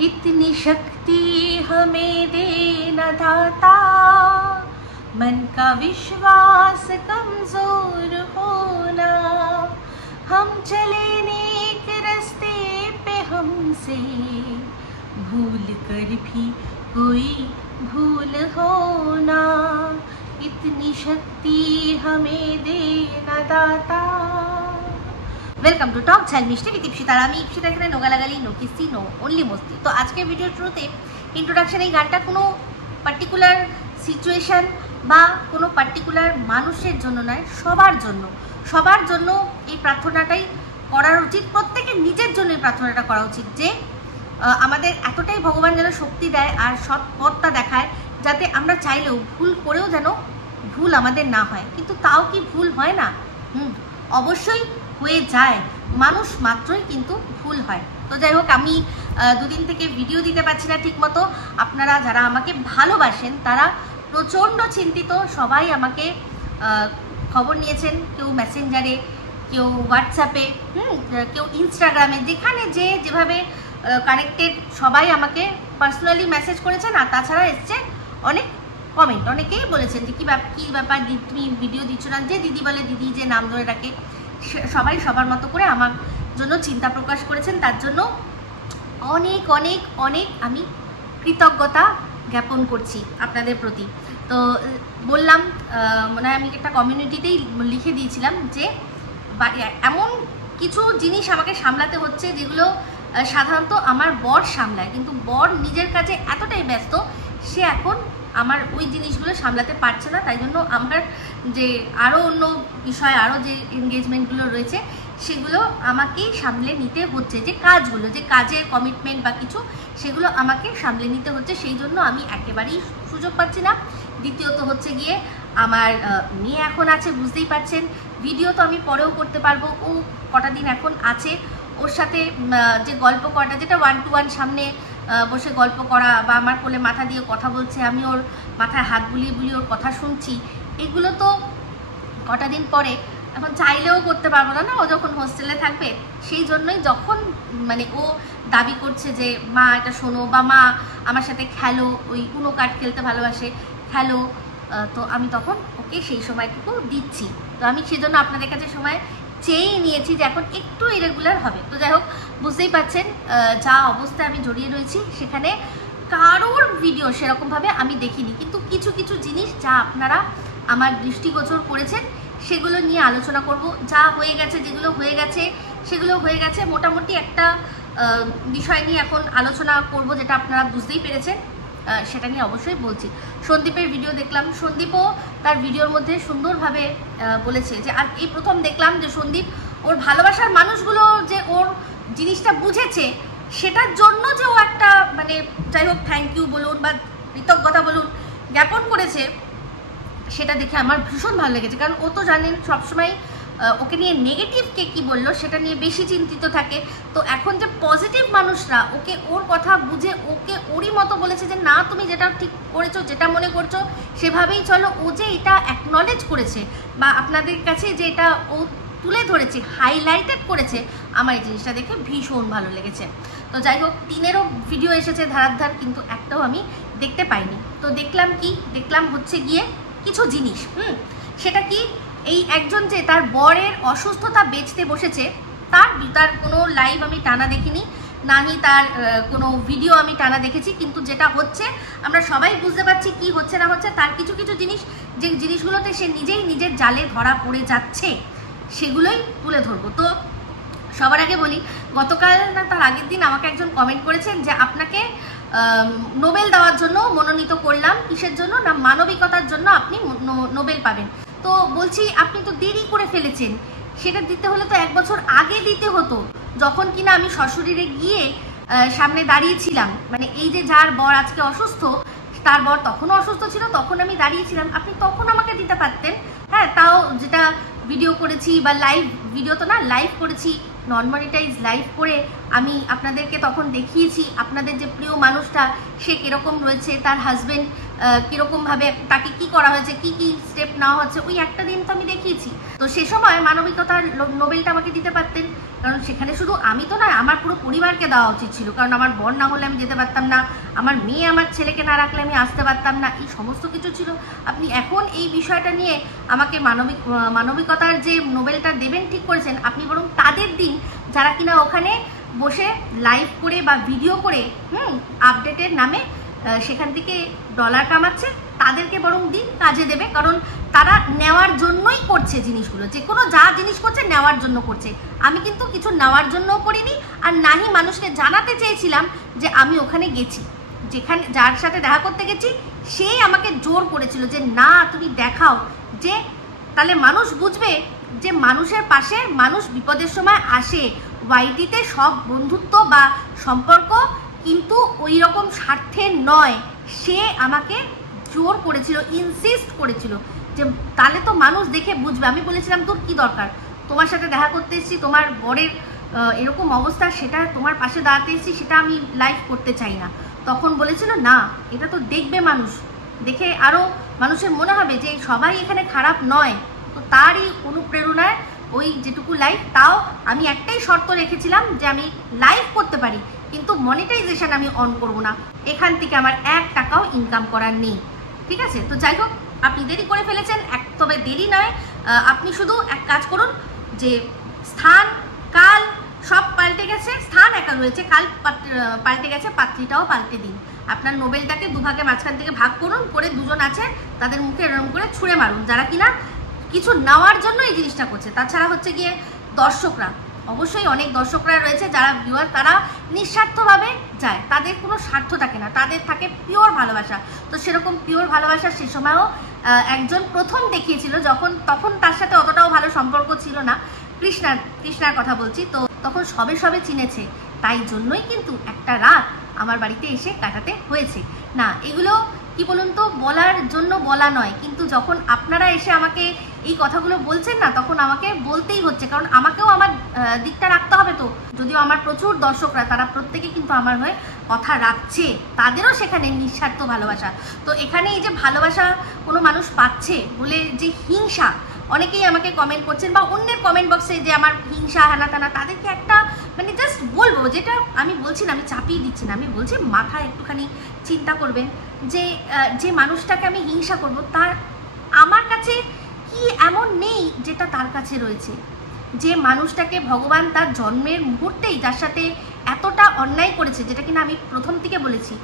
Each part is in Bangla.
इतनी शक्ति हमें देना दाता, मन का विश्वास कमजोर होना। हम चले नेक रास्ते पे हमसे भूल कर भी कोई भूल होना, इतनी शक्ति हमें देना दाता। वेलकम टू टॉक झाल मिष्टी विद इप्सिता। আমি ইপসিতা এখানে নো গালাগালি নো কিসি নো অনলি মস্তি। তো আজকের ভিডিওর শুরুতে ইন্ট্রোডাকশন, এই গানটা কোনো পার্টিকুলার সিচুয়েশন বা কোনো পার্টিকুলার মানুষের জন্য নয়, সবার জন্য এই প্রার্থনাটাই করা উচিত। প্রত্যেকের নিজের জন্য এই প্রার্থনাটা করা উচিত যে আমাদের এতটাই ভগবান যেন শক্তি দেয় আর সৎ পথটা দেখায়, যাতে আমরা চাইলেও ভুল করেও যেন ভুল আমাদের না হয়। কিন্তু তাও কি ভুল হয় না? অবশ্যই হয়ে যায়, মানুষ মাত্রই কিন্তু ভুল হয়। তো যাই হোক, আমি দুদিন থেকে ভিডিও দিতে পারছি না ঠিক মতো। আপনারা যারা আমাকে ভালোবাসেন তারা প্রচণ্ড চিন্তিত, সবাই আমাকে খবর নিয়েছেন, কেউ মেসেঞ্জারে, কেউ হোয়াটসঅ্যাপে, কেউ ইনস্টাগ্রামে, যেখানে যেভাবে কানেক্টেড সবাই আমাকে পার্সোনালি মেসেজ করেছেন। আর তাছাড়া এসছে অনেক কমেন্ট, অনেকেই বলেছেন যে কী ব্যাপার তুমি ভিডিও দিচ্ছ না, যে দিদি বলে দিদি যে নাম ধরে রাখে, সবাই সবার মতো করে আমার জন্য চিন্তা প্রকাশ করেছেন। তার জন্য অনেক অনেক অনেক আমি কৃতজ্ঞতা জ্ঞাপন করছি আপনাদের প্রতি। তো বললাম, মনে হয় আমি একটা কমিউনিটিতেই লিখে দিয়েছিলাম যে এমন কিছু জিনিস আমাকে সামলাতে হচ্ছে যেগুলো সাধারণত আমার বর সামলায়, কিন্তু বর নিজের কাছে এতটাই ব্যস্ত, সে এখন আমার ওই জিনিসগুলো সামলাতে পারছে না। তাই জন্য আমার যে আরও অন্য বিষয়, আরও যে এনগেজমেন্টগুলো রয়েছে সেগুলো আমাকেই সামলে নিতে হচ্ছে, যে কাজগুলো, যে কাজের কমিটমেন্ট বা কিছু, সেগুলো আমাকে সামলে নিতে হচ্ছে। সেই জন্য আমি একেবারেই সুযোগ পাচ্ছি না। দ্বিতীয়ত হচ্ছে গিয়ে আমার মেয়ে এখন আছে, বুঝতেই পারছেন। ভিডিও তো আমি পরেও করতে পারবো, ও কটা দিন এখন আছে, ওর সাথে যে গল্প করাটা, যেটা 1 to 1 সামনে বসে গল্প করা বা আমার কোলে মাথা দিয়ে কথা বলছে, আমি ওর মাথায় হাত বুলিয়ে বুলিয়ে ওর কথা শুনছি, এগুলো তো কটা দিন পরে এখন চাইলেও করতে পারবো না, ও যখন হোস্টেলে থাকবে। সেই জন্যই যখন মানে ও দাবি করছে যে মা এটা শোনো, বা মা আমার সাথে খেলো, ওই উনো কার্ড খেলতে ভালোবাসে, খেলো, তো আমি তখন ওকে সেই সময়টুকু দিচ্ছি। তো আমি সেই জন্য আপনাদের কাছে সময় চেয়েই নিয়েছি যে এখন একটু ইরেগুলার হবে। তো যাই হোক, বুঝতেই পারছেন যা অবস্থায় আমি জড়িয়ে রয়েছি, সেখানে কারোর ভিডিও সেরকমভাবে আমি দেখিনি, কিন্তু কিছু কিছু জিনিস যা আপনারা আমার দৃষ্টিগোচর করেছেন সেগুলো নিয়ে আলোচনা করব। যা হয়ে গেছে, যেগুলো হয়ে গেছে সেগুলো হয়ে গেছে। মোটামুটি একটা বিষয় নিয়ে এখন আলোচনা করব, যেটা আপনারা বুঝতেই পেরেছেন, সেটা নিয়ে অবশ্যই বলছি। সন্দীপের ভিডিও দেখলাম, সন্দীপও তার ভিডিওর মধ্যে সুন্দরভাবে বলেছে যে, আর এই প্রথম দেখলাম যে সন্দীপ ওর ভালোবাসার মানুষগুলো যে ওর জিনিসটা বুঝেছে, সেটার জন্য যে ও একটা মানে যাই হোক থ্যাংক ইউ বলুন বা কৃতজ্ঞতা বলুন জ্ঞাপন করেছে, সেটা দেখে আমার ভীষণ ভালো লেগেছে। কারণ ও তো জানেন সবসময় ওকে নিয়ে নেগেটিভকে কী বললো সেটা নিয়ে বেশি চিন্তিত থাকে। তো এখন যে পজিটিভ মানুষরা ওকে ওর কথা বুঝে ওকে ওরই মতো বলেছে যে না, তুমি যেটা ঠিক করেছো, যেটা মনে করছো সেভাবেই চলো, ও যে এটা অ্যাকনলেজ করেছে বা আপনাদের কাছে যে এটা ও তুলে ধরেছে, হাইলাইটেড করেছে, আমার এই জিনিসটা দেখে ভীষণ ভালো লেগেছে। তো যাই হোক, 3-এরও ভিডিও এসেছে ধারার, কিন্তু একটাও আমি দেখতে পাইনি। তো দেখলাম হচ্ছে গিয়ে কিছু জিনিস। সেটা কি, এই একজন যে তার বরের অসুস্থতা বেচতে বসেছে, তার কোনো লাইভ আমি টানা দেখিনি, নাহি তার কোনো ভিডিও আমি টানা দেখেছি, কিন্তু যেটা হচ্ছে আমরা সবাই বুঝতে পারছি কি হচ্ছে না হচ্ছে। তার কিছু কিছু জিনিস, যে জিনিসগুলোতে সে নিজেই নিজের জালে ধরা পড়ে যাচ্ছে, সেগুলোই তুলে ধরবো। তো সবার আগে বলি, গতকাল না তার আগের দিন আমাকে একজন কমেন্ট করেছেন যে আপনাকে নোবেল দেওয়ার জন্য মনোনীত করলাম, কিসের জন্য না, মানবিকতার জন্য আপনি নোবেল পাবেন। তো বলছি আপনি তো দেরি করে ফেলেছেন, সেটা দিতে হলে তো 1 বছর আগে দিতে হতো, যখন কিনা আমি সশরীরে গিয়ে সামনে দাঁড়িয়েছিলাম। মানে এই যে যার বর আজকে অসুস্থ, তার বর তখনও অসুস্থ ছিল, তখন আমি দাঁড়িয়েছিলাম, আপনি তখন আমাকে দিতে পারতেন। হ্যাঁ, তাও যেটা ভিডিও করেছি বা লাইভ, ভিডিও তো না, লাইভ করেছি, নন মনিটাইজ লাইভ করে আমি আপনাদেরকে তখন দেখিয়েছি আপনাদের যে প্রিয় মানুষটা সে কীরকম রয়েছে, তার হাজব্যান্ড কীরকমভাবে তাকে কি করা হয়েছে, কি কি স্টেপ নেওয়া হচ্ছে, ওই একটা দিন তো আমি দেখিয়েছি। তো সে সময় মানবিকতার নোবেলটা আমাকে দিতে পারতেন, কারণ সেখানে শুধু আমি তো নয়, আমার পুরো পরিবারকে দেওয়া উচিত ছিল, কারণ আমার বর না হলে আমি যেতে পারতাম না, আমার মেয়ে আমার ছেলেকে না রাখলে আমি আসতে পারতাম না, এই সমস্ত কিছু ছিল। আপনি এখন এই বিষয়টা নিয়ে আমাকে মানবিকতার যে নোবেলটা দেবেন ঠিক করেছেন, আপনি বরং তাদের দিন যারা কিনা ওখানে বসে লাইভ করে বা ভিডিও করে আপডেটের নামে সেখান থেকে ডলার কামাচ্ছে, তাদেরকে বরং দিন, কাজে দেবে। কারণ তারা নেওয়ার জন্যই করছে জিনিসগুলো, যে কোনো যা জিনিস করছে নেওয়ার জন্য করছে। আমি কিন্তু কিছু নেওয়ার জন্যও করিনি, আর নাহি মানুষকে জানাতে চেয়েছিলাম যে আমি ওখানে গেছি। যেখানে যার সাথে দেখা করতে গেছি সেই আমাকে জোর করেছিল যে না তুমি দেখাও, যে তাহলে মানুষ বুঝবে যে মানুষের পাশে মানুষ বিপদের সময় আসে। ওয়াইটিতে সব বন্ধুত্ব বা সম্পর্ক কিন্তু ওই রকম স্বার্থের নয়। সে আমাকে জোর করেছিল, ইনসিস্ট করেছিল যে তাহলে তো মানুষ দেখে বুঝবে। আমি বলেছিলাম তোর কি দরকার, তোমার সাথে দেখা করতে এসেছি, তোমার বরের এরকম অবস্থা, সেটা তোমার পাশে দাঁড়াতে এসেছি, সেটা আমি লাইভ করতে চাই না। তখন বলেছিল না এটা তো দেখবে মানুষ, দেখে আরও মানুষের মনে হবে যে সবাই এখানে খারাপ নয়। তো তারই অনুপ্রেরণায় ওই যেটুকু লাইভ, তাও আমি একটাই শর্ত রেখেছিলাম যে আমি লাইভ করতে পারি কিন্তু মনিটাইজেশন আমি অন করব না, এখান থেকে আমার 1 টাকাও ইনকাম করার নেই। ঠিক আছে, তো যাই হোক আপনি দেরি করে ফেলেছেন, তবে দেরি নয়, আপনি শুধু এক কাজ করুন যে স্থান কাল সব পাল্টে গেছে, স্থান একা রয়েছে, কাল পাল্টে গেছে, পাত্রীটাও পাল্টে দিন। আপনার নোবেলটাকে দুভাগে মাঝখান থেকে ভাগ করুন, করে দুজন আছে তাদের মুখে এরকম করে ছুঁড়ে মারুন যারা কিনা কিছু নেওয়ার জন্য এই জিনিসটা করছে। তাছাড়া হচ্ছে গিয়ে দর্শকরা, অবশ্যই অনেক দর্শকরা রয়েছে যারা ভিউয়ার, তারা নিঃস্বার্থভাবে যায়, তাদের কোনো স্বার্থ থাকে না, তাদের থাকে পিওর ভালোবাসা। তো সেরকম পিওর ভালোবাসা সে সময়ও একজন প্রথম দেখিয়েছিল, তখন তার সাথে অতটাও ভালো সম্পর্ক ছিল না, কৃষ্ণার কথা বলছি। তো তখন সবে চিনেছে, তাই জন্যই কিন্তু একটা রাত আমার বাড়িতে এসে কাটাতে হয়েছে। না এগুলো কি বলুন তো বলার জন্য বলা নয়, কিন্তু যখন আপনারা এসে আমাকে এই কথাগুলো বলছেন না, তখন আমাকে বলতেই হচ্ছে, কারণ আমাকেও আমার দিকটা রাখতে হবে। তো যদিও আমার প্রচুর দর্শকরা, তারা প্রত্যেকে কিন্তু আমার হয়ে কথা রাখছে, তাদেরও সেখানে নিঃস্বার্থ ভালোবাসা। তো এখানে এই যে ভালোবাসা কোনো মানুষ পাচ্ছে বলে যে হিংসা, অনেকেই আমাকে কমেন্ট করছেন বা অন্যের কমেন্ট বক্সে যে আমার হিংসা হানা টানা, তাদেরকে একটা মানে জাস্ট বলবো, যেটা আমি বলছি না, আমি চাপিয়ে দিচ্ছি না, আমি বলছি মাথায় একটুখানি চিন্তা করবেন যে মানুষটাকে আমি হিংসা করব, তার আমার কাছে কি এমন নেই যেটা তার কাছে রয়েছে। যে মানুষটাকে ভগবান তার জন্মের মুহূর্তেই যার সাথে এতটা অন্যায় করেছে, যেটা কিনা আমি প্রথম থেকে বলেছি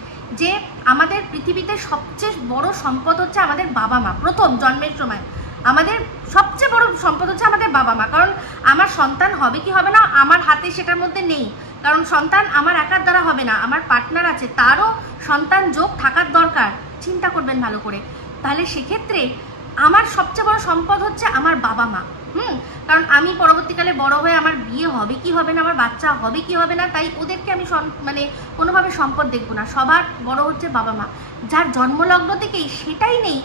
যে আমাদের পৃথিবীতে সবচেয়ে বড় সম্পদ হচ্ছে আমাদের বাবা মা। প্রথম জন্মের সময় আমাদের সবচেয়ে বড় সম্পদ হচ্ছে আমাদের বাবা মা, কারণ আমার সন্তান হবে কি হবে না আমার হাতে সেটার মধ্যে নেই, কারণ সন্তান আমার একার দ্বারা হবে না, আমার পার্টনার আছে, তারও সন্তান যোগ থাকার দরকার। চিন্তা করবেন ভালো করে, তাহলে সেক্ষেত্রে আমার সবচেয়ে বড় সম্পদ হচ্ছে আমার বাবা মা। কারণ আমি পরবর্তীকালে বড় হয়ে আমার বিয়ে হবে কি হবে না, আমার বাচ্চা হবে কি হবে না, তাই ওদেরকে আমি মানে কোনোভাবে সম্পদ দেখবো না, সবার বড় হচ্ছে বাবা মা। যার জন্মলগ্ন থেকেই সেটাই নেই,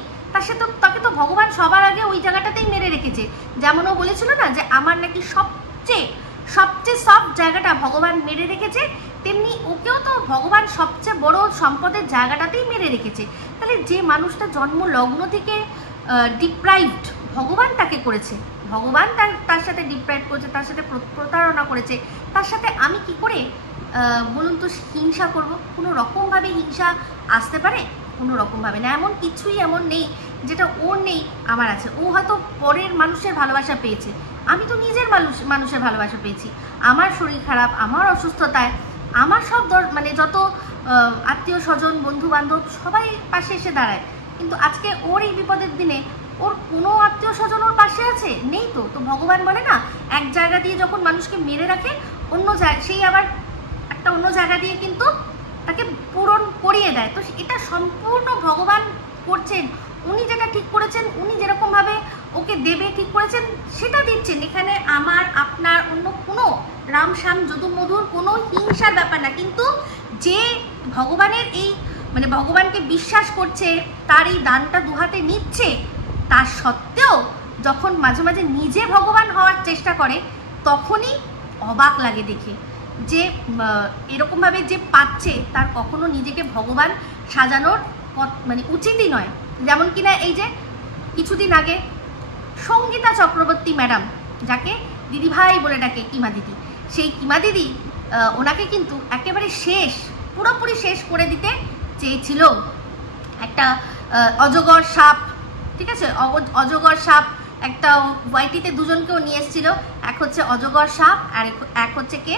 তাকে তো ভগবান সবার আগে ওই জায়গাটাতেই মেরে রেখেছে। যেমন ও বলেছিল না যে আমার নাকি সবচেয়ে সব জায়গাটা ভগবান মেরে রেখেছে, তেমনি ওকেও তো ভগবান সবচেয়ে বড় সম্পদের জায়গাটাতেই মেরে রেখেছে। তাহলে যে মানুষটা জন্ম লগ্ন থেকে ডিপ্রাইভড, ভগবান তাকে করেছে, ভগবান তার সাথে ডিপ্রাইভ করেছে, তার সাথে প্রতারণা করেছে, তার সাথে আমি কি করে বলুন তো হিংসা করব? কোনো রকমভাবে হিংসা আসতে পারে? কোনো রকমভাবে না। এমন কিছুই এমন নেই যেটা ওর নেই আমার আছে। ও হয়তো পরের মানুষের ভালোবাসা পেয়েছে, আমি তো নিজের মানুষের ভালোবাসা পেয়েছি। আমার শরীর খারাপ, আমার অসুস্থতায় আমার সব মানে যত আত্মীয় স্বজন বন্ধু বান্ধব সবাই পাশে এসে দাঁড়ায়, কিন্তু আজকে ওর এই বিপদের দিনে ওর কোনো আত্মীয় স্বজন ওর পাশে আছে? নেই তো। তো ভগবান বলে না, এক জায়গা দিয়ে যখন মানুষকে মেরে রাখে, অন্য সেই আবার একটা অন্য জায়গা দিয়ে কিন্তু তাকে পূরণ করিয়ে দেয়। তো এটা সম্পূর্ণ ভগবান করছেন, উনি যেটা ঠিক করেছেন, উনি যেরকমভাবে ওকে দেবে ঠিক করেছেন সেটা দিচ্ছেন। এখানে আমার আপনার অন্য কোনো রাম শ্যাম যদু মধুর কোনো হিংসার ব্যাপার না। কিন্তু যে ভগবানের এই মানে ভগবানকে বিশ্বাস করছে, তার এই দানটা দুহাতে নিচ্ছে, তার সত্ত্বেও যখন মাঝে মাঝে নিজে ভগবান হওয়ার চেষ্টা করে, তখনই অবাক লাগে দেখে যে এরকমভাবে যে পাচ্ছে তার কখনো নিজেকে ভগবান সাজানোর মানে উচিতই নয়। যেমন কিনা এই যে কিছুদিন আগে সঙ্গীতা চক্রবর্তী ম্যাডাম, যাকে দিদিভাই বলে ডাকে কিমা দিদি, সেই কিমা দিদি ওনাকে কিন্তু একেবারে পুরোপুরি শেষ করে দিতে চেয়েছিল। একটা অজগর সাপ, ঠিক আছে, অজগর সাপ, একটা ওয়াইটিতে দুজনকেও নিয়ে এসেছিল, এক হচ্ছে অজগর সাপ আর এক হচ্ছে কে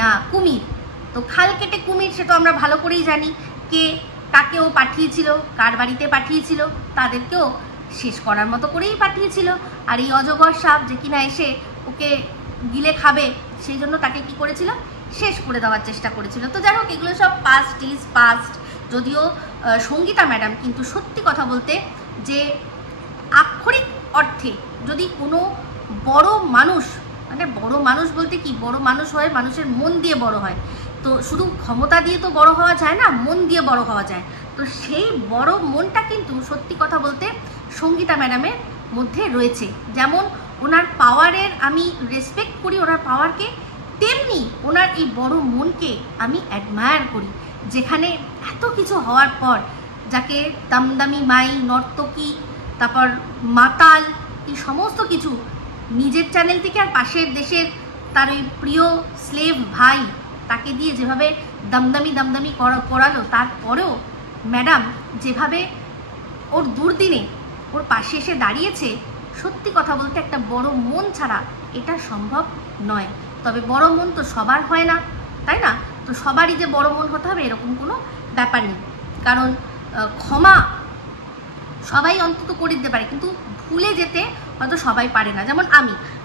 না কুমির। তো খাল কেটে কুমির, সেটা আমরা ভালো করেই জানি কে কাকেও পাঠিয়েছিল, কার বাড়িতে পাঠিয়েছিল, তাদেরকেও শেষ করার মতো করেই পাঠিয়েছিল। আর এই অজগর সাপ যে কিনা এসে ওকে গিলে খাবে, সেই জন্য তাকে কি করেছিল, শেষ করে দেওয়ার চেষ্টা করেছিল। তো যাই হোক, এগুলো সব পাস্ট ইজ পাস্ট। যদিও সঙ্গীতা ম্যাডাম কিন্তু সত্যি কথা বলতে যে আক্ষরিক অর্থে যদি কোনো বড় মানুষ, মানে বড় মানুষ বলতে কি, বড় মানুষ হয় মানুষের মন দিয়ে বড় হয়। তো শুধু ক্ষমতা দিয়ে তো বড় হওয়া যায় না, মন দিয়ে বড় হওয়া যায়। তো সেই বড় মনটা কিন্তু সত্যি কথা বলতে সঙ্গীতা ম্যাডামের মধ্যে রয়েছে। যেমন ওনার পাওয়ারের আমি রেসপেক্ট করি, ওনার পাওয়ারকে, তেমনি ওনার এই বড় মনকে আমি অ্যাডমায়ার করি। যেখানে এত কিছু হওয়ার পর, যাকে দামদামি মাই, নর্তকী, তারপর মাতাল, এই সমস্ত কিছু নিজের চ্যানেল থেকে আর পাশের দেশের তার ওই প্রিয় স্লেভ ভাই তাকে দিয়ে যেভাবে দামদামি করালো, তারপরেও ম্যাডাম যেভাবে ওর দুর্দিনে ওর পাশে এসে দাঁড়িয়েছে, সত্যি কথা বলতে একটা বড় মন ছাড়া এটা সম্ভব নয়। তবে বড় মন তো সবার হয় না, তাই না? তো সবারই যে বড় মন হতে হবে এরকম কোনো ব্যাপার নেই। কারণ ক্ষমা সবাই অন্তত করে দিতে পারে, কিন্তু ভুলে যেতে হয়তো সবাই পারে না। যেমন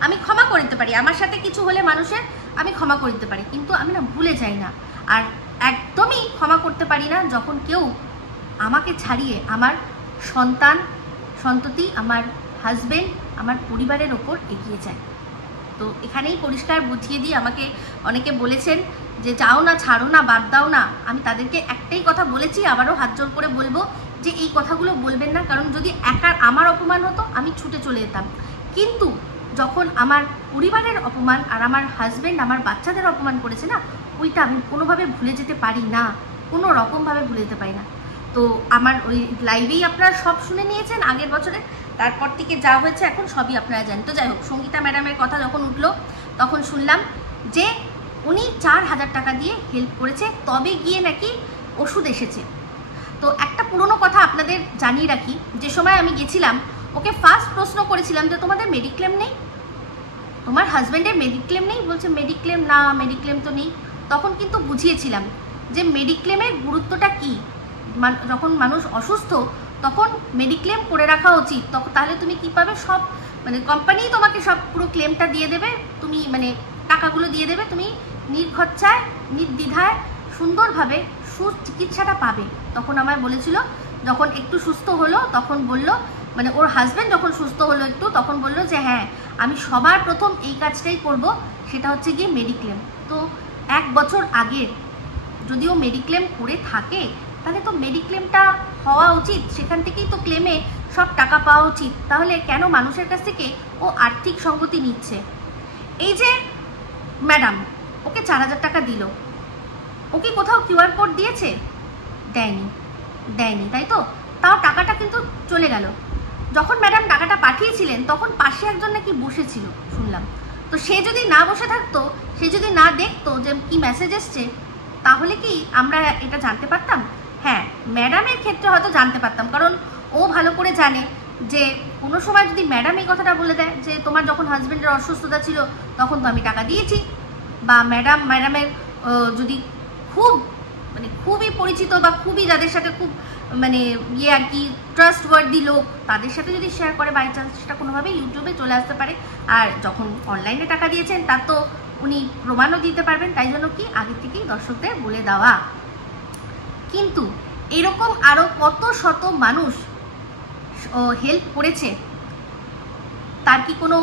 আমি ক্ষমা করে দিতে পারি, আমার সাথে কিছু হলে মানুষের আমি ক্ষমা করে দিতে পারি, কিন্তু আমি না ভুলে যাই না। আর একদমই ক্ষমা করতে পারি না যখন কেউ আমাকে ছাড়িয়ে আমার সন্ততি, আমার হাজবেন্ড, আমার পরিবারের ওপর এগিয়ে যায়। তো এখানেই পরিষ্কার বুঝিয়ে দিই, আমাকে অনেকে বলেছেন যে যাও না, ছাড়ো না, বাদ দাও না। আমি তাদেরকে একটাই কথা বলেছি, আবারও হাত জোর করে বলবো যে এই কথাগুলো বলবেন না। কারণ যদি আমার অপমান হতো আমি ছুটে চলে যেতাম, কিন্তু যখন আমার পরিবারের অপমান আর আমার হাজবেন্ড আমার বাচ্চাদের অপমান করেছে না, ওইটা আমি কোনোভাবে ভুলে যেতে পারি না, কোনো রকমভাবে ভুলে যেতে পারি না। তো আমার ওই লাইভেই আপনারা সব শুনে নিয়েছেন আগের বছরে, তারপর থেকে যা হয়েছে এখন সবই আপনারা জানেন। তো যাই হোক, সঙ্গীতা ম্যাডামের কথা যখন উঠলো তখন শুনলাম যে উনি 4,000 টাকা দিয়ে হেল্প করেছে, তবে গিয়ে নাকি ওষুধ এসেছে। তো একটা পুরনো কথা আপনাদের জানিয়ে রাখি, যে সময় আমি গেছিলাম ওকে ফার্স্ট প্রশ্ন করেছিলাম যে তোমাদের মেডিক্লেম নেই, তোমার হাজব্যান্ডের মেডিক্লেম নেই? বলছে মেডিক্লেম না, মেডিক্লেম তো নেই। তখন কিন্তু বুঝিয়েছিলাম যে মেডিক্লেমের গুরুত্বটা কী। যখন মানুষ অসুস্থ তখন মেডিক্লেম করে রাখা উচিত। তাহলে তুমি কী পাবে, সব মানে কোম্পানি তোমাকে সব পুরো ক্লেমটা দিয়ে দেবে, তুমি মানে টাকাগুলো দিয়ে দেবে, তুমি নির্খরচায় নির্দ্বিধায় সুন্দরভাবে সুচিকিৎসাটা পাবে। তখন আমায় বলেছিল, যখন একটু সুস্থ হলো তখন বলল, মানে ওর হাজব্যান্ড যখন সুস্থ হলো একটু, তখন বলল যে হ্যাঁ আমি সবার প্রথম এই কাজটাই করব, সেটা হচ্ছে গিয়ে মেডিক্লেম। তো 1 বছর আগের যদিও মেডিক্লেম করে থাকে, তাহলে তো মেডিক্লেমটা হওয়া উচিত, সেখান থেকেই তো ক্লেমে সব টাকা পাওয়া উচিত। তাহলে কেন মানুষের কাছ থেকে ও আর্থিক সঙ্গতি নিচ্ছে? এই যে ম্যাডাম ওকে 4,000 টাকা দিল, ওকে কোথাও কিউআর কোড দিয়েছে? দেয়নি, তাই তো? তাও টাকাটা কিন্তু চলে গেল। যখন ম্যাডাম টাকাটা পাঠিয়েছিলেন তখন পাশে একজন নাকি বসেছিল শুনলাম। তো সে যদি না বসে থাকতো, সে যদি না দেখতো যে কি মেসেজ এসছে, তাহলে কি আমরা এটা জানতে পারতাম? হ্যাঁ, ম্যাডামের ক্ষেত্রে হয়তো জানতে পারতাম, কারণ ও ভালো করে জানে যে কোনো সময় যদি ম্যাডাম এই কথাটা বলে দেয় যে তোমার যখন হাজব্যান্ডের অসুস্থতা ছিল তখন তো আমি টাকা দিয়েছি, বা ম্যাডামের যদি খুবই পরিচিত বা খুবই যাদের সাথে খুব মানে আর কি ট্রাস্টওয়ার্দি লোক, তাদের সাথে যদি শেয়ার করে বাই চান্স, সেটা কোনোভাবে ইউটিউবে চলে আসতে পারে। আর যখন অনলাইনে টাকা দিয়েছেন তার তো উনি প্রমাণও দিতে পারবেন, তাই জন্য কি আগে থেকেই দর্শকদের বলে দেওয়া। কিন্তু এরকম আরও কত শত মানুষ হেল্প করেছে, তার কি কোনো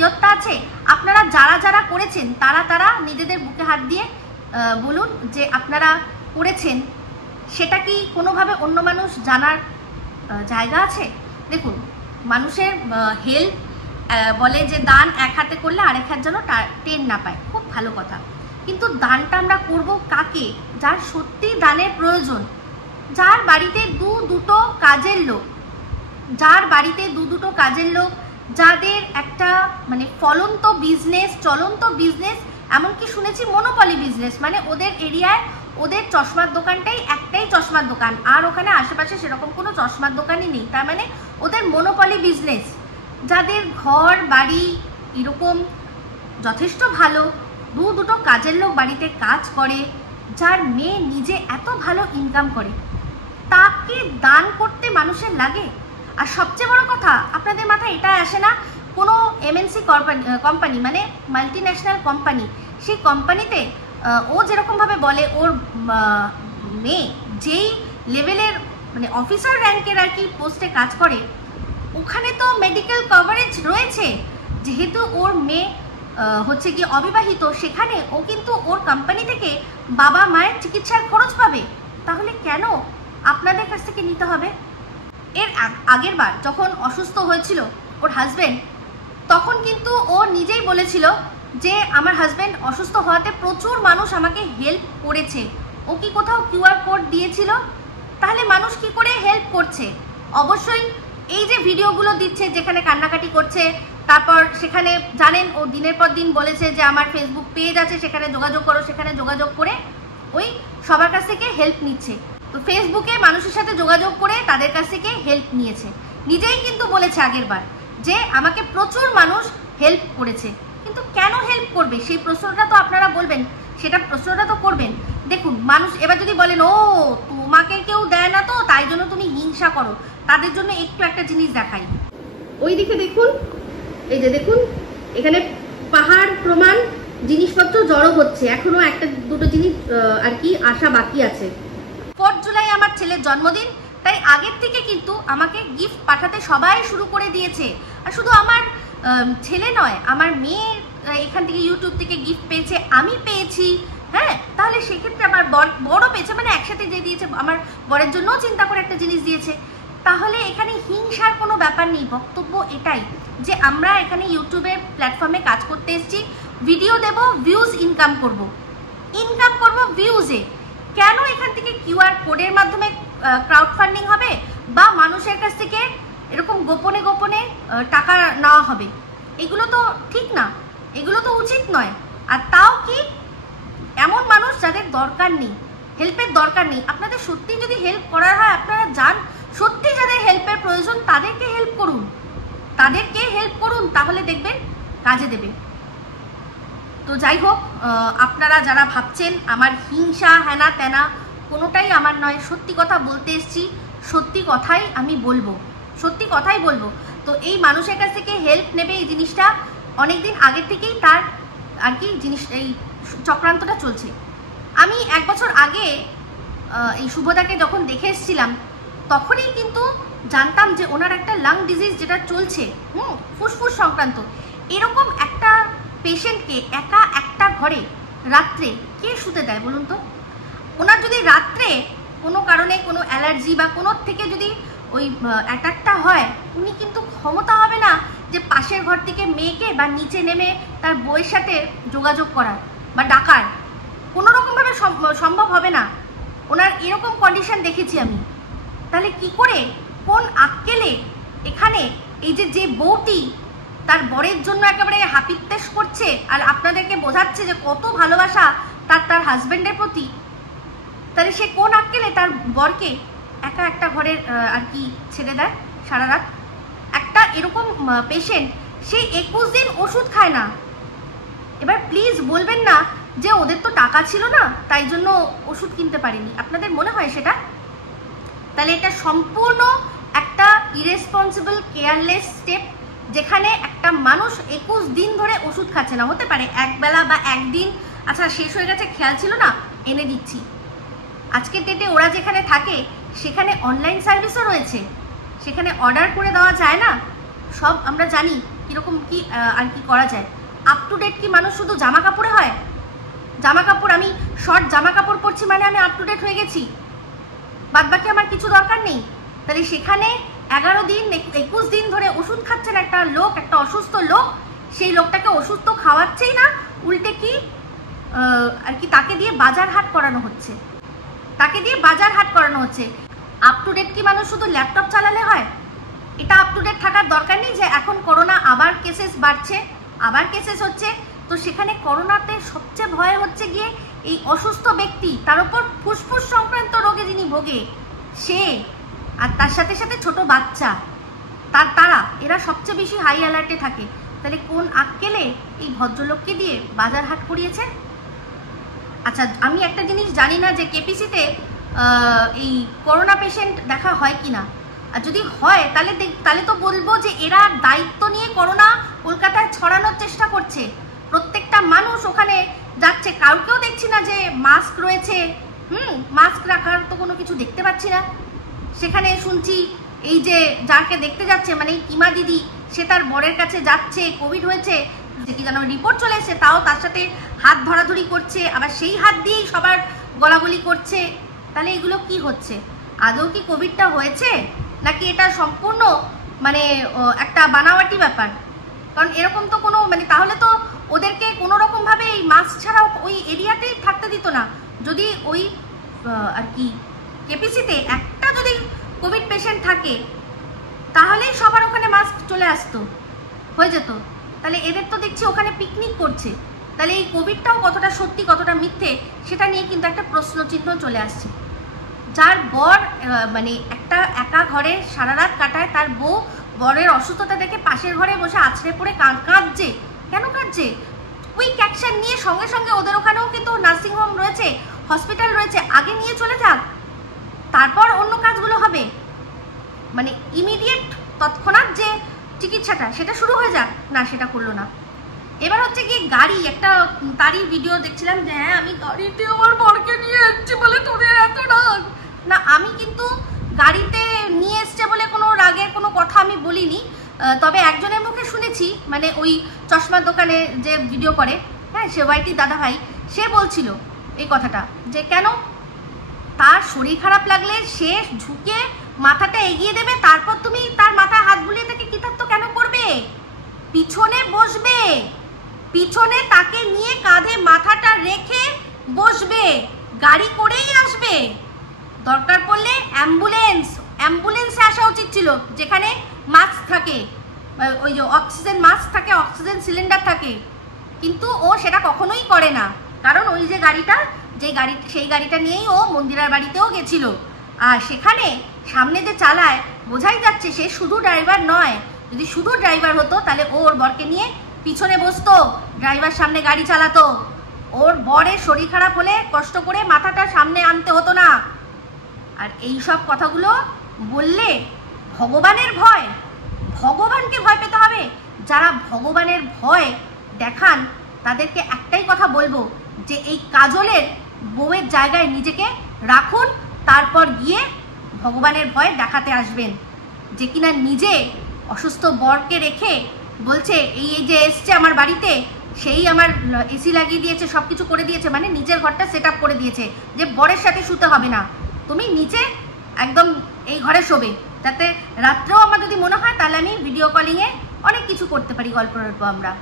ইয়ত্তা আছে? আপনারা যারা করেছেন তারা নিজেদের বুকে হাত দিয়ে বলুন যে আপনারা করেছেন, সেটা কি কোনোভাবে অন্য মানুষ জানার জায়গা আছে? দেখুন, মানুষের হেল্প বলে যে দান এক হাতে করলে আরেক হাত যেন টের না পায়, খুব ভালো কথা। কিন্তু দানটা আমরা করব কাকে? যার সত্যি দানের প্রয়োজন, যার বাড়িতে দুটো কাজের লোক, যার বাড়িতে দুটো কাজের লোক, যাদের একটা মানে ফলন্ত বিজনেস, চলন্ত বিজনেস, এমনকি শুনেছি মনোপলি বিজনেস, মানে ওদের এরিয়ায় ওদের চশমার দোকানটাই একটাই চশমার দোকান, আর ওখানে আশেপাশে সেরকম কোনো চশমার দোকানই নেই, তার মানে ওদের মনোপলি বিজনেস। যাদের ঘর বাড়ি এরকম যথেষ্ট ভালো, দুটো কাজের লোক বাড়িতে কাজ করে, যার মেয়ে নিজে এত ভালো ইনকাম করে, তাকে দান করতে মানুষের লাগে? আর সবচেয়ে বড় কথা, আপনাদের মাথায় এটা আসে না, কোনো এমএনসি কোম্পানি মানে মাল্টি ন্যাশনাল কোম্পানি, সেই কোম্পানিতে ও যেরকমভাবে বলে ওর মেয়ে যেই লেভেলের মানে অফিসার র্যাঙ্কের আর কি পোস্টে কাজ করে, ওখানে তো মেডিকেল কভারেজ রয়েছে। যেহেতু ওর মেয়ে হচ্ছে কি অবিবাহিত, সেখানে ও কিন্তু ওর কোম্পানি থেকে বাবা মায়ের চিকিৎসার খরচ পাবে। তাহলে কেন আপনাদের কাছ থেকে নিতে হবে? এর আগের বার যখন অসুস্থ হয়েছিল ওর হাজব্যান্ড, তখন কিন্তু ও নিজেই বলেছিল যে আমার হাজব্যান্ড অসুস্থ হওয়াতে প্রচুর মানুষ আমাকে হেল্প করেছে। ও কি কোথাও কিউআর কোড দিয়েছিল? তাহলে মানুষ কি করে হেল্প করছে? অবশ্যই এই যে ভিডিওগুলো দিচ্ছে যেখানে কান্নাকাটি করছে, তারপর সেখানে জানেন ও দিনের পর দিন বলেছে যে আমার ফেসবুক পেজ আছে, সেখানে যোগাযোগ করো, সেখানে যোগাযোগ করে ওই সবার কাছ থেকে হেল্প নিচ্ছে। তো ফেসবুকে মানুষের সাথে যোগাযোগ করে তাদের কাছ থেকে হেল্প নিয়েছে। নিজেই কিন্তু বলেছে আগের বার যে আমাকে প্রচুর মানুষ হেল্প করেছে। কিন্তু কেন হেল্প করবে সেই প্রশ্নটা তো আপনারা বলবেন, সেটা প্রশ্নটা তো করবেন। দেখুন, মানুষ এবার যদি বলেন ও তোমাকে কেউ দেয় না তো তাই জন্য তুমি হিংসা করো, তাদের জন্য একটু একটা জিনিস দেখাই। ওই দিকে দেখুন, এই যে দেখুন এখানে পাহাড় প্রমাণ জিনিসপত্র জড়ো হচ্ছে, এখনো একটা দুটো জিনিস আর কি আসা বাকি আছে। 4 জুলাই আমার ছেলের জন্মদিন, তাই আগের থেকে কিন্তু আমাকে গিফট পাঠাতে সবাই শুরু করে দিয়েছে। আর শুধু আমার ছেলে নয়, আমার মেয়ে এখান থেকে ইউটিউব থেকে গিফট পেয়েছে, আমি পেয়েছি। হ্যাঁ, তাহলে সেক্ষেত্রে আমার বড় পেয়েছে, মানে একসাথে যে দিয়েছে, আমার বরের জন্যও চিন্তা করে একটা জিনিস দিয়েছে। তাহলে এখানে হিংসার কোনো ব্যাপার নেই। বক্তব্য এটাই যে আমরা এখানে ইউটিউবের প্ল্যাটফর্মে কাজ করতে এসেছি, ভিডিও দেব, ভিউজ ইনকাম করব ভিউজে। কেন এখান থেকে কিউআর কোডের মাধ্যমে ক্রাউড ফান্ডিং হবে বা মানুষের কাছ থেকে এরকম গোপনে গোপনে টাকা নেওয়া হবে? এগুলো তো ঠিক না, এগুলো তো উচিত নয়। আর তাও কি এমন মানুষ যাদের দরকার নেই, হেল্পের দরকার নেই। আপনাদের সত্যি যদি হেল্প করার হয়, আপনারা যান, সত্যি যাদের হেল্পের প্রয়োজন তাদেরকে হেল্প করুন, তাহলে দেখবেন কাজে দেবে। তো যাই হোক, আপনারা যারা ভাবছেন আমার হিংসা হেনা তেনা, কোনোটাই আমার নয়। সত্যি কথা বলতে এসেছি, সত্যি কথাই আমি বলবো, সত্যি কথাই বলবো। তো এই মানুষের কাছ থেকে হেল্প নেবে, এই জিনিসটা অনেকদিন আগের থেকেই তার আর কি এই চক্রান্তটা চলছে। আমি 1 বছর আগে এই শুভদাকে যখন দেখে এসেছিলাম, তখনই কিন্তু জানতাম যে ওনার একটা লাং ডিজিজ যেটা চলছে, ফুসফুস সংক্রান্ত। এরকম একটা পেশেন্টকে একা একটা ঘরে রাত্রে কে শুতে দেয় বলুন তো? ওনার যদি রাত্রে কোনো কারণে কোনো অ্যালার্জি বা কোনো থেকে যদি ওই অ্যাটাকটা হয়, উনি কিন্তু ক্ষমতা হবে না যে পাশের ঘর থেকে মেয়েকে বা নিচে নেমে তার বউয়ের সাথে যোগাযোগ করার বা ডাকার, কোনো রকমভাবে সম্ভব হবে না। ওনার এরকম কন্ডিশন দেখেছি আমি। তাহলে কি করে, কোন আক্কেলে এখানে এই যে বউটি তার বরের জন্য একেবারে হাপিত্তেশ করছে আর আপনাদেরকে বোঝাচ্ছে যে কত ভালোবাসা তার হাজব্যান্ডের প্রতি, তাহলে সে কোন আক্কেলে তার বরকে একা একটা ঘরের আর কি ছেড়ে দেয় সারা রাত? একটা এরকম পেশেন্ট সে 21 দিন ওষুধ খায় না। এবার প্লিজ বলবেন না যে ওদের তো টাকা ছিল না তাই জন্য ওষুধ কিনতে পারেনি। আপনাদের মনে হয় সেটা? তাহলে এটা সম্পূর্ণ একটা ইরেসপন্সিবল কেয়ারলেস স্টেপ, যেখানে একটা মানুষ 21 দিন ধরে ওষুধ খাচ্ছে না। হতে পারে একবেলা বা একদিন, আচ্ছা শেষ হয়ে গেছে, খেয়াল ছিল না, এনে দিচ্ছি। আজকের ডেটে ওরা যেখানে থাকে সেখানে অনলাইন সার্ভিসও রয়েছে, সেখানে অর্ডার করে দেওয়া যায় না? সব আমরা জানি কীরকম কি আর কি করা যায়। আপ টু ডেট কি মানুষ শুধু জামা কাপড়ে হয়? জামা কাপড়, আমি শর্ট জামা কাপড় পরছি মানে আমি আপ টু ডেট হয়ে গেছি, বাদ বাকি আমার কিছু দরকার নেই? তাহলে সেখানে 11 দিন 21 দিন ধরে ওষুধ খাচ্ছেন একটা লোক, একটা অসুস্থ লোক, সেই লোকটাকে ওষুধ তো খাওয়াচ্ছেই না, উল্টে কি আর কি তাকে দিয়ে বাজার হাট করানো হচ্ছে, তাকে দিয়ে বাজার হাট করানো হচ্ছে। আপ টু ডেট কি মানুষ শুধু ল্যাপটপ চালালে হয়? এটা আপ টু ডেট থাকার দরকার নেই যে এখন করোনা আবার কেসেস বাড়ছে, আবার কেসেস হচ্ছে, তো সেখানে করোনাতে সবচেয়ে ভয় হচ্ছে গিয়ে এই অসুস্থ ব্যক্তি, তার উপর ফুসফুস সংক্রান্ত রোগে যিনি ভোগে সে, আর তার সাথে সাথে ছোট বাচ্চা, তারা এরা সবচেয়ে বেশি হাই অ্যালার্টে থাকে। তাহলে কোন আক্কেলে এই ভদ্রলোককে দিয়ে বাজার হাট করিয়েছে? আচ্ছা, আমি একটা জিনিস জানি না যে কেপিসিতে এই করোনা পেশেন্ট দেখা হয় কি না, আর যদি হয় তাহলে তো বলবো যে এরা দায়িত্ব নিয়ে করোনা কলকাতায় ছড়ানোর চেষ্টা করছে। প্রত্যেকটা মানুষ ওখানে যাচ্ছে, কাউকেও দেখছি না যে মাস্ক রয়েছে, মাস্ক রাখার তো কোনো কিছু দেখতে পাচ্ছি না। সেখানে শুনছি এই যে যাকে দেখতে যাচ্ছে মানে কিমা দিদি, সে তার বরের কাছে যাচ্ছে, কোভিড হয়েছে যে কি যেন রিপোর্ট চলে এসে, তাও তার সাথে হাত ধরাধরি করছে, আবার সেই হাত দিয়েই সবার গলাগলি করছে। তাহলে এগুলো কি হচ্ছে? আদৌ কি কোভিডটা হয়েছে নাকি এটা সম্পূর্ণ মানে একটা বানাওয়াটি ব্যাপার? কারণ এরকম তো কোনো মানে তাহলে তো ওদেরকে কোনো রকমভাবে এই মাস্ক ছাড়া ওই এরিয়াতেই থাকতে দিত না। যদি ওই আর কি কেপিসিতে একটা যদি কোভিড পেশেন্ট থাকে তাহলেই সবার ওখানে মাস্ক চলে আসতো, হয়ে যেত। তাহলে এদের তো দেখছি ওখানে পিকনিক করছে। তাহলে এই কোভিডটাও কতটা সত্যি কতটা মিথ্যে সেটা নিয়ে কিন্তু একটা প্রশ্নচিহ্ন চলে আসছে। যার বর মানে একটা একা ঘরে সারা রাত কাটায়, তার বউ বরের অসুস্থতা দেখে পাশের ঘরে বসে আছড়ে পড়ে কাঁদছে। কেন কাঁদছে? কুইক অ্যাকশন নিয়ে সঙ্গে সঙ্গে ওদের ওখানেও কিন্তু নার্সিংহোম রয়েছে, হসপিটাল রয়েছে, আগে নিয়ে চলে যাক, তারপর অন্য কাজগুলো হবে। মানে ইমিডিয়েট তৎক্ষণাৎ যে চিকিৎসাটা সেটা শুরু হয়ে যাক, না সেটা করলো না। এবার হচ্ছে কি গাড়ি, একটা তারই ভিডিও দেখছিলাম যে হ্যাঁ আমি গাড়িতে আমার বরকে নিয়ে এসেছি বলে তোদের এত রাগ। না, আমি কিন্তু গাড়িতে নিয়ে এসছে বলে কোনো রাগের কোনো কথা আমি বলিনি। তবে একজনের মুখে শুনেছি, মানে ওই চশমার দোকানে যে ভিডিও করে, হ্যাঁ সে ওয়াইটি দাদা ভাই, সে বলছিল এই কথাটা যে কেন তার শরীর খারাপ লাগলে সে ঝুঁকে মাথাটা এগিয়ে দেবে, তারপর তুমি তার মাথায় হাত বুলিয়ে তাকে কৃতার্থ কেন করবে? পিছনে বসবে, পিছনে তাকে নিয়ে কাঁধে মাথাটা রেখে বসবে, গাড়ি করেই আসবে। দরকার পড়লে অ্যাম্বুলেন্সে আসা উচিত ছিল, যেখানে মাস্ক থাকে, ওই যে অক্সিজেন মাস্ক থাকে, অক্সিজেন সিলিন্ডার থাকে, কিন্তু ও সেটা কখনোই করে না। কারণ ওই যে গাড়িটা, সেই গাড়িটা নিয়েই ও মন্দিরার বাড়িতেও গেছিল। আর সেখানে সামনে যে চালায় বোঝাই যাচ্ছে সে শুধু ড্রাইভার নয়। যদি শুধু ড্রাইভার হতো তাহলে ওর বরকে নিয়ে পিছনে বসতো, ড্রাইভার সামনে গাড়ি চালাতো, ওর বরের শরীর খারাপ হলে কষ্ট করে মাথাটা সামনে আনতে হতো না। আর এই সব কথাগুলো বললে ভগবানের ভয়, ভগবানকে ভয় পেতে হবে। যারা ভগবানের ভয় দেখান তাদেরকে একটাই কথা বলবো যে এই কাজলের বউয়ের জায়গায় নিজেকে রাখুন, তারপর গিয়ে ভগবানের ভয় দেখাতে আসবেন। যে কিনা নিজে অসুস্থ বরকে রেখে বলছে এই যে এসছে আমার বাড়িতে, সেই আমার এসি লাগিয়ে দিয়েছে, সব কিছু করে দিয়েছে, মানে নিজের ঘরটা সেট আপ করে দিয়েছে যে বরের সাথে শুতে হবে না, তুমি নিচে একদম এই ঘরে শোবে, যাতে রাত্রেও আমার যদি মনে হয় তাহলে আমি ভিডিও কলিংয়ে অনেক কিছু করতে পারি, গল্প আমরা।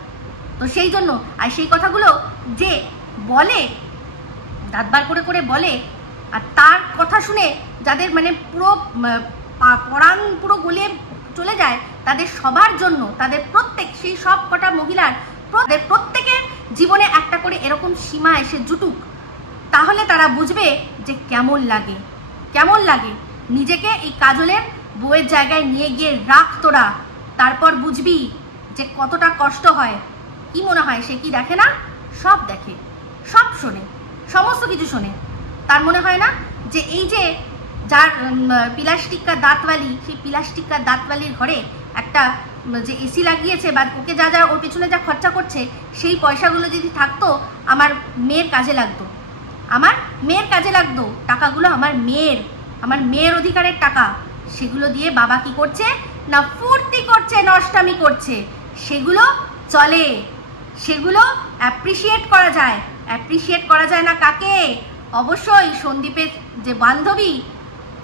তো সেই জন্য আর সেই কথাগুলো যে বলে, দাঁত বার করে করে বলে, আর তার কথা শুনে যাদের মানে পুরো পরাণ পুরো গলিয়ে চলে যায়, তাদের সবার জন্য, তাদের প্রত্যেক সেই সব কটা মহিলার প্রত্যেকের জীবনে একটা করে এরকম সীমা এসে জুটুক, তাহলে তারা বুঝবে যে কেমন লাগে, কেমন লাগে। নিজেকে এই কাজলের বউয়ের জায়গায় নিয়ে গিয়ে রাখ তোরা, তারপর বুঝবি যে কতটা কষ্ট হয়। কি মনে হয় সে কি দেখে না? সব দেখে, সব শোনে, সমস্ত কিছু শোনে। তার মনে হয় না যে এই যে যার প্লাস্টিকার দাঁতওয়ালি, সেই প্লাস্টিকার দাঁতওয়ালির ঘরে একটা যে এসি লাগিয়েছে বা ওকে যা যা ওর পেছনে যা খরচা করছে, সেই পয়সাগুলো যদি থাকতো আমার মেয়ের কাজে লাগতো, আমার মেয়ের কাজে লাগতো, টাকাগুলো আমার মেয়ের অধিকারের টাকা, সেগুলো দিয়ে বাবা কি করছে না ফুর্তি করছে, নষ্টামি করছে। সেগুলো চলে, সেগুলো অ্যাপ্রিসিয়েট করা যায়। অ্যাপ্রিসিয়েট করা যায় না কাকে? অবশ্যই সন্দীপের যে বান্ধবী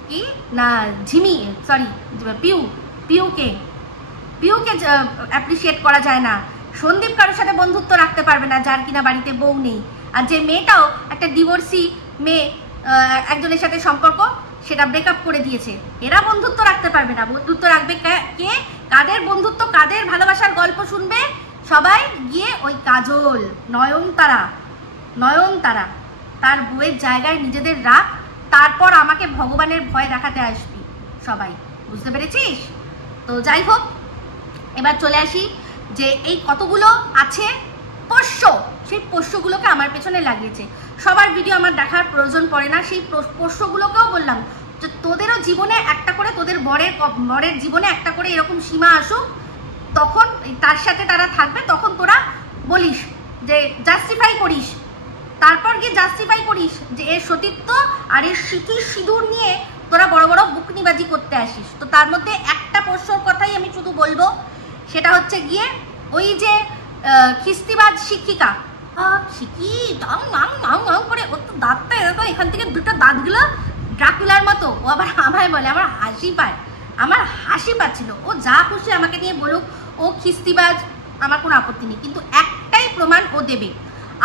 কি না ঝিমি, সরি পিউকে অ্যাপ্রিসিয়েট করা যায় না। সন্দীপ কারোর সাথে বন্ধুত্ব রাখতে পারবে না যার কিনা বাড়িতে বউ নেই। আর যে মেয়েটাও একটা ডিভোর্সি মেয়ে, একজনের সাথে সম্পর্ক, সেটা ব্রেকআপ করে দিয়েছে। এরা বন্ধুত্ব রাখতে পারবে না। বন্ধুত্ব রাখবে কে? কাদের বন্ধুত্ব, কাদের ভালোবাসার গল্প শুনবে? সবাই গিয়ে ওই কাজল, নয়নতারা তার বউয়ের জায়গায় নিজেদের রাখ, তারপর আমাকে ভগবানের ভয় দেখাতে আসবি সবাই। বুঝতে পেরেছিস? তো যাই হোক, এবার চলে আসি যে এই কতগুলো আছে পোষ্য, সেই পোষ্যগুলোকে আমার পেছনে লাগিয়েছে। সবার ভিডিও আমার দেখার প্রয়োজন পড়ে না। সেই পোষ্যগুলোকেও বললাম যে তোদেরও জীবনে একটা করে, তোদের বরের জীবনে একটা করে এরকম সীমা আসুক, তখন তার সাথে তারা থাকবে, তখন তোরা বলিস যে জাস্টিফাই করিস, তারপর গিয়ে জাস্টিফাই করিস যে এর সতীত্ব আর এর সিঁদুর নিয়ে তোরা বড় বড় বুকনিবাজি করতে আসিস। তো তার মধ্যে একটা পোষ্যর কথাই আমি শুধু বলবো, সেটা হচ্ছে গিয়ে ওই যে খিস্তিবাজ শিক্ষিকা, করে ওর তো দাঁতটা এরকম, এখান থেকে দুটো দাঁতগুলো ড্রাকুলার মতো। ও আবার আমায় বলে, আমার হাসি পাচ্ছিল। ও যা খুশি আমাকে নিয়ে বলুক, ও খিস্তিবাজ, আমার কোনো আপত্তি নেই, কিন্তু একটাই প্রমাণ ও দেবে।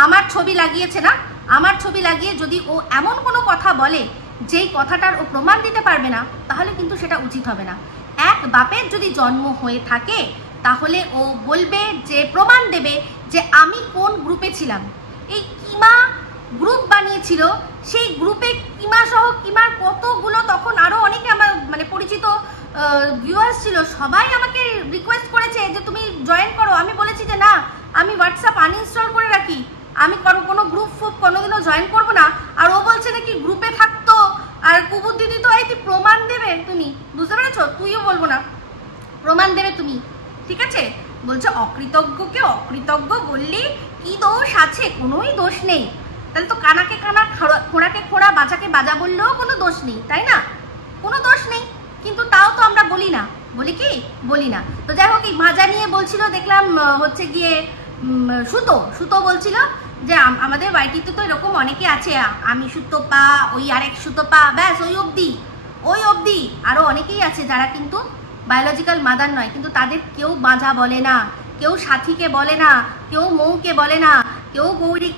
আমার ছবি লাগিয়েছে না, আমার ছবি লাগিয়ে যদি ও এমন কোনো কথা বলে যেই কথাটার ও প্রমাণ দিতে পারবে না, তাহলে কিন্তু সেটা উচিত হবে না। এক বাপের যদি জন্ম হয়ে থাকে, তাহলে ও বলবে, যে প্রমাণ দেবে যে আমি কোন গ্রুপে ছিলাম। এই কিমা গ্রুপ বানিয়েছিল, সেই গ্রুপে কিমা সহ কিমার কতগুলো, তখন আরো অনেকে আমার মানে পরিচিত ভিউয়ার্স ছিল, সবাই আমাকে রিকোয়েস্ট করেছে যে তুমি জয়েন করো। আমি বলেছি যে না, আমি হোয়াটসঅ্যাপ আনইনস্টল করে রাখি, আমি কোনো গ্রুপ ফুপ কোনোদিনও জয়েন করবো না। আর ও বলছে নাকি গ্রুপে থাকতো, আর কুবুর দিদি তো এই প্রমাণ দেবে তুমি, বুঝতে পেরেছো? তুইও বলবো না, প্রমাণ দেবে তুমি, ঠিক আছে? বলছে অকৃতজ্ঞকে অকৃতজ্ঞ বললি কি দোষ আছে? কোনোই দোষ নেই। তাহলে তো কানাকে কানা, খোঁড়াকে খোঁড়া, বাজাকে বাজা বললেও কোনো দোষ নেই, তাই না? কোনো দোষ নেই, কিন্তু তাও তো আমরা বলি না। বলি কি? বলি না। তো যাই হোক, এই মাজা নিয়ে বলছিল, দেখলাম হচ্ছে গিয়ে সুতো বলছিল যে আমাদের বাড়িতে তো এরকম অনেকে আছে, আমি সুতোপা, ওই আরেক সুতোপা, ব্যাস ওই অবধি। আরো অনেকেই আছে যারা কিন্তু বায়োলজিক্যাল মাদার নয়, কিন্তু তাদের কেউ মাজা বলে না, কেউ সাথীকে বলে না, কেউ মৌকে বলে না, কেউ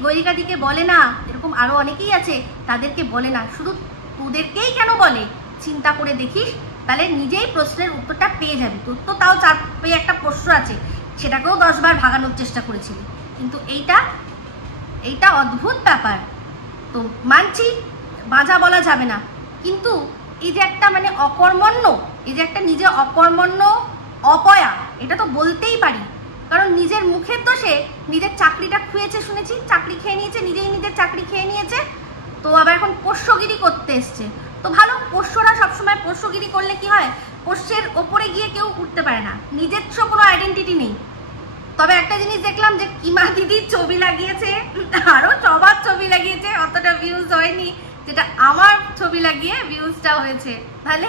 গৌরিকাদিকে বলে না, এরকম আরো অনেকেই আছে, তাদেরকে বলে না। শুধু তোদেরকেই কেন বলে চিন্তা করে দেখিস, তাহলে নিজেই প্রশ্নের উত্তরটা পেয়ে যাবি। তোর তো তাও পেয়ে একটা প্রশ্ন আছে, সেটাকেও 10 বার ভাগানোর চেষ্টা করেছিলি, কিন্তু এইটা অদ্ভুত ব্যাপার। তো মানছি বাঁচা বলা যাবে না, কিন্তু এই যে একটা মানে অকর্মণ্য, এই যে একটা নিজে অকর্মণ্য অপয়া, এটা তো বলতেই পারি, কারণ নিজের মুখের দোষে নিজের চাকরিটা খুঁয়েছে, শুনেছি চাকরি খেয়ে নিয়েছে, নিজেই নিজের চাকরি খেয়ে নিয়েছে, তো আবার এখন পোষ্যগিরি করতে এসছে। তো ভালো, পোষ্যরা সবসময় পোষ্যগিরি করলে কি হয়, পোষ্যের ওপরে গিয়ে কেউ উঠতে পারে না, নিজস্ব কোনো আইডেন্টিটি নেই। তবে একটা জিনিস দেখলাম যে কিমা দিদির ছবি লাগিয়েছে, আরো সবার ছবি লাগিয়েছে, অতটা ভিউজ হয়নি যেটা আমার ছবি লাগিয়ে ভিউজটা হয়েছে। তাহলে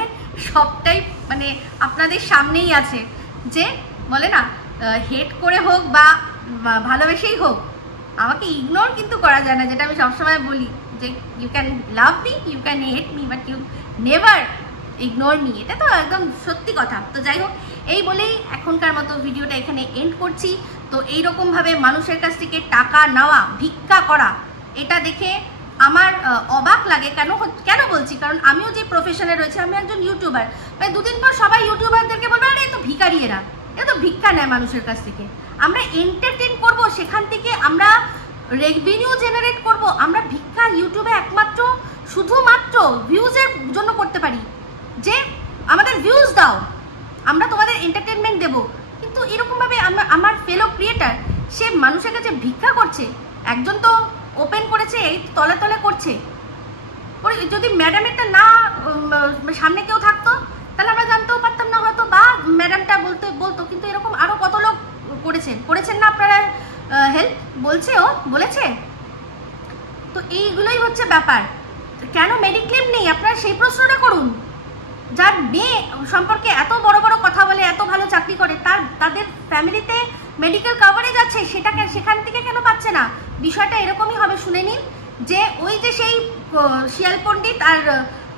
সবটাই মানে আপনাদের সামনেই আছে, যে বলে না হেট করে হোক বা ভালোবেসেই হোক, আমাকে ইগনোর কিন্তু করা যায় না, যেটা আমি সবসময় বলি যে you can love me, you can hate me, but you never ignore me. এটা তো একদম সত্যি কথা। তো যাই হোক, এই বলেই এখনকার মতো ভিডিওটা এখানে এন্ড করছি। তো এইরকমভাবে মানুষের কাছ থেকে টাকা নেওয়া, ভিক্ষা করা, এটা দেখে আমার অবাক লাগে। কেন বলছি, কারণ আমিও যে প্রফেশনে রয়েছে, আমি একজন ইউটিউবার, মানে দুদিন পর সবাই ইউটিউবারদেরকে বলবে আরে এ তো ভিখারি, এরা তো ভিক্ষা নেয় মানুষের কাছ থেকে। আমরা এন্টারটেন করব, সেখান থেকে আমরা রেভিনিউ জেনারেট করব। আমরা ভিক্ষা ইউটিউবে একমাত্র শুধুমাত্র ভিউজের জন্য করতে পারি, যে আমাদের ভিউজ দাও, আমরা তোমাদের এন্টারটেনমেন্ট দেবো। কিন্তু এরকমভাবে আমার ফেলো ক্রিয়েটার, সে মানুষের কাছে ভিক্ষা করছে। একজন তো ওপেন করেছে, এই তলে তলে করছে। যদি ম্যাডামেরটা না সামনে কেউ থাকতো, তাহলে আমরা জানতেও পারতাম না হয়তো, বা ম্যাডামটা বলতো। কিন্তু এরকম আরো কত লোক করেছেন না আপনারা হেল্প, বলেছে। তো এইগুলোই হচ্ছে ব্যাপার। কেন মেডিক্লেম নেই, আপনারা সেই প্রশ্নটা করুন। যার মেয়ে সম্পর্কে এত বড় বড় কথা বলে, এত ভালো চাকরি করে, তাদের ফ্যামিলিতে মেডিকেল কাভারেজ আছে, সেখান থেকে কেন পাচ্ছে না? বিষয়টা এরকমই হবে, শুনে নিন। যে ওই যে সেই শিয়াল পণ্ডিত আর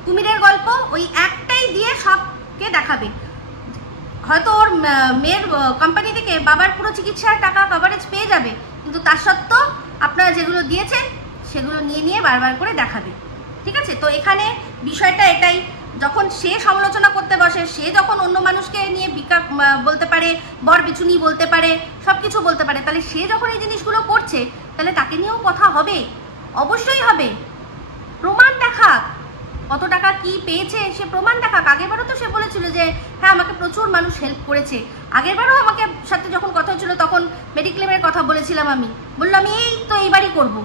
কুমিরের গল্প, ওই একটাই দিয়ে সবকে দেখাবে। হয়তো ওর মেয়ের কোম্পানি থেকে বাবার পুরো চিকিৎসার টাকা কাভারেজ পেয়ে যাবে, কিন্তু তার সত্ত্বেও আপনারা যেগুলো দিয়েছেন সেগুলো নিয়ে নিয়ে বারবার করে দেখাবে, ঠিক আছে? তো এখানে বিষয়টা এটাই, যখন সে সমালোচনা করতে বসে, সে যখন অন্য মানুষকে নিয়ে বলতে পারে, বর বিচুনি বলতে পারে, সব কিছু বলতে পারে, তাহলে সে যখন এই জিনিসগুলো করছে তাহলে তাকে নিয়েও কথা হবে, অবশ্যই হবে। প্রমাণ দেখাক, কত টাকা কি পেয়েছে সে প্রমাণ দেখাক। আগেরবারও তো সে বলেছিল যে হ্যাঁ আমাকে প্রচুর মানুষ হেল্প করেছে। আগেরবারও আমাকে সাথে যখন কথা হচ্ছিল তখন মেডিক্লেমের কথা বলেছিলাম, আমি বললাম আমি এই তো এইবারই করব,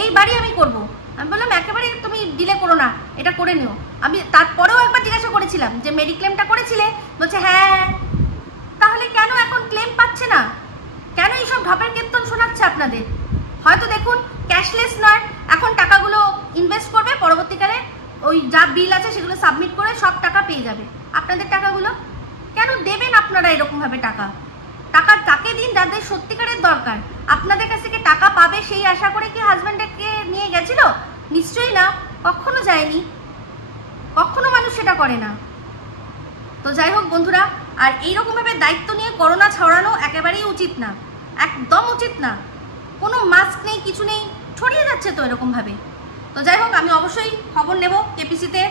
এইবারই আমি করব। আমি বললাম একেবারে তুমি ডিলে করো না, এটা করে নিও। আমি তারপরেও একবার জিজ্ঞাসা করেছিলাম যে মেডিক্লেমটা করেছিলে, বলছে হ্যাঁ। তাহলে কেন এখন ক্লেম পাচ্ছে না? কেন এইসব ঢপের কীর্তন শোনাচ্ছে আপনাদের? হয়তো দেখুন ক্যাশলেস নয়, এখন টাকাগুলো ইনভেস্ট করবে, পরবর্তীকালে ওই যা বিল আছে সেগুলো সাবমিট করে সব টাকা পেয়ে যাবে। আপনাদের টাকাগুলো কেন দেবেন আপনারা এরকমভাবে? টাকা তাকে দিন যাদের সত্যিকারের দরকার। আপনাদের কাছ থেকে টাকা পাবে সেই আশা করে কি হাজব্যান্ডকে নিয়ে গেছিল? নিশ্চয়ই না, কখনো যায়নি, কখনো মানুষ সেটা করে না। তো যাই হোক বন্ধুরা, আর এইরকমভাবে দায়িত্ব নিয়ে করোনা ছড়ানো একেবারেই উচিত না, একদম উচিত না। কোনো মাস্ক নেই, কিছু নেই, ছড়িয়ে যাচ্ছে তো এরকমভাবে। তো যাই হোক, আমি অবশ্যই খবর নেব কেপিসিতে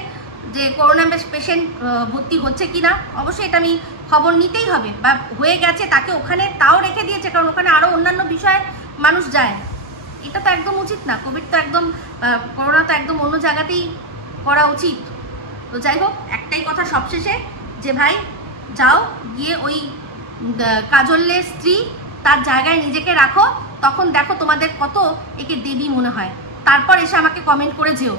যে করোনা পেশেন্ট ভর্তি হচ্ছে কি না। অবশ্যই এটা আমি খবর নিতেই হবে, বা হয়ে গেছে তাকে ওখানে তাও রেখে দিয়েছে, কারণ ওখানে আরও অন্যান্য বিষয়ে মানুষ যায়। এটা তো একদম উচিত না। কোভিড তো একদম, করোনা তো একদম অন্য জায়গাতেই করা উচিত। তো যাই হোক, একটাই কথা সবশেষে, যে ভাই যাও গিয়ে ওই কাজলের স্ত্রী তার জায়গায় নিজেকে রাখো, তখন দেখো তোমাদের কত একে দেবী মনে হয়, তারপর এসে আমাকে কমেন্ট করে যেও,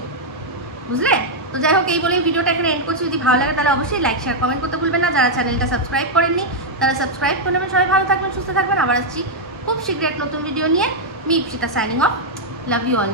বুঝলে? তো যাই হোক, এই বলেই ভিডিওটা এখানে এন্ড করছি। যদি ভালো লাগে তাহলে অবশ্যই লাইক শেয়ার কমেন্ট করতে ভুলবেন না। যারা চ্যানেলটা সাবস্ক্রাইব করেননি তারা সাবস্ক্রাইব করে নেবেন। সবাই ভালো থাকবেন, সুস্থ থাকবেন। আবার আসছি খুব শীঘ্রই এক নতুন ভিডিও নিয়ে। Me Ipsita signing off. Love you all.